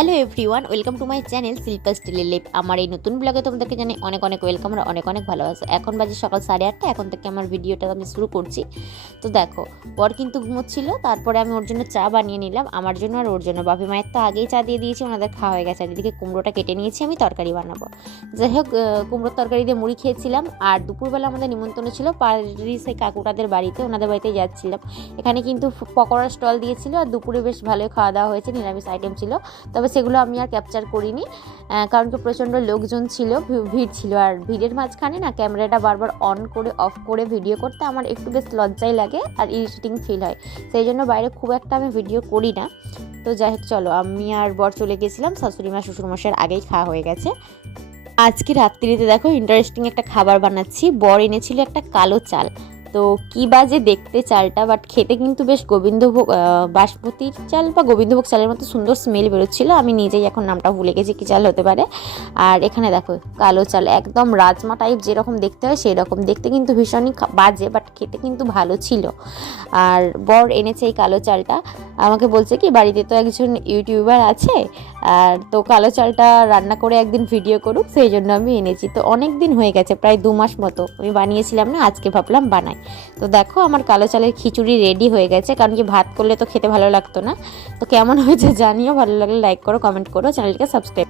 Hello everyone welcome to my channel Shilpa স্টিলের লিপ আমার এই নতুন ব্লগে তোমাদেরকে জানাই অনেক অনেক ওয়েলকাম আর অনেক অনেক ভালোবাসা। এখন বাজে সকাল সাড়ে আটটা, এখন থেকে আমার ভিডিওটা আমি শুরু করছি। তো দেখো, বর কিন্তু ঘুমোচ্ছিল, তারপরে আমি ওর জন্য চা বানিয়ে নিলাম। আমার জন্য আর ওর জন্য। বাপি মায়ের তো আগেই চা দিয়ে দিয়েছি, ওনাদের খাওয়া হয়ে গেছে। আর এদিকে কুমড়োটা কেটে নিয়েছি, আমি তরকারি বানাবো। যাই হোক কুমড়োর তরকারি দিয়ে মুড়ি খেয়েছিলাম। আর দুপুরবেলা আমাদের নিমন্ত্রণ ছিল পাড়ি সেই কাকুটাদের বাড়িতে, ওনাদের বাড়িতে যাচ্ছিলাম। এখানে কিন্তু পকোড়ার স্টল দিয়েছিল, আর দুপুরে বেশ ভালোই খাওয়া দাওয়া হয়েছে, নিরামিষ আইটেম ছিল। তবে সেগুলো আমি আর ক্যাপচার করিনি কারণ কি প্রচণ্ড লোকজন ছিল ভিড় ছিল। আর ভিড়ের মাঝখানে না ক্যামেরাটা বারবার অন করে অফ করে ভিডিও করতে আমার একটু বেশ লজ্জাই লাগে আর ইরিটেটিং ফিল হয়। সেই জন্য বাইরে খুব একটা আমি ভিডিও করি না। তো যাই হোক, চলো, আমি আর বর চলে গেছিলাম, শাশুড়ি মা, শ্বশুরমশাইয়ের আগেই খাওয়া হয়ে গেছে। আজকে রাত্রিতে দেখো ইন্টারেস্টিং একটা খাবার বানাচ্ছি। বর এনেছিল একটা কালো চাল। তো কী বাজে দেখতে চালটা বাট খেতে কিন্তু বেশ গোবিন্দভোগ বাসমতির চাল বা গোবিন্দভোগ চালের মতো সুন্দর স্মেল বেরোচ্ছিলো। আমি নিজেই এখন নামটা ভুলে গেছি কী চাল হতে পারে। আর এখানে দেখো, কালো চাল, একদম রাজমা টাইপ যেরকম দেখতে হয় সেই রকম দেখতে কিন্তু ভীষণই বাজে বাট খেতে কিন্তু ভালো ছিল। আর বর এনেছে এই কালো চালটা। আমাকে বলছে কি, বাড়িতে তো একজন ইউটিউবার আছে, আর তো কালো চালটা রান্না করে একদিন ভিডিও করুক, সেই জন্য আমি এনেছি। তো অনেক দিন হয়ে গেছে, প্রায় দু মাস মতো। আমি বানিয়েছিলাম না, আজকে ভাবলাম বানাই। তো দেখো আমার কালো চালের খিচুড়ি রেডি হয়ে গেছে, কারণ কি ভাত করলে তো খেতে ভালো লাগতো না। তো কেমন হয়েছে জানিও, ভালো লাগলে লাইক করো কমেন্ট করো চ্যানেলকে সাবস্ক্রাইব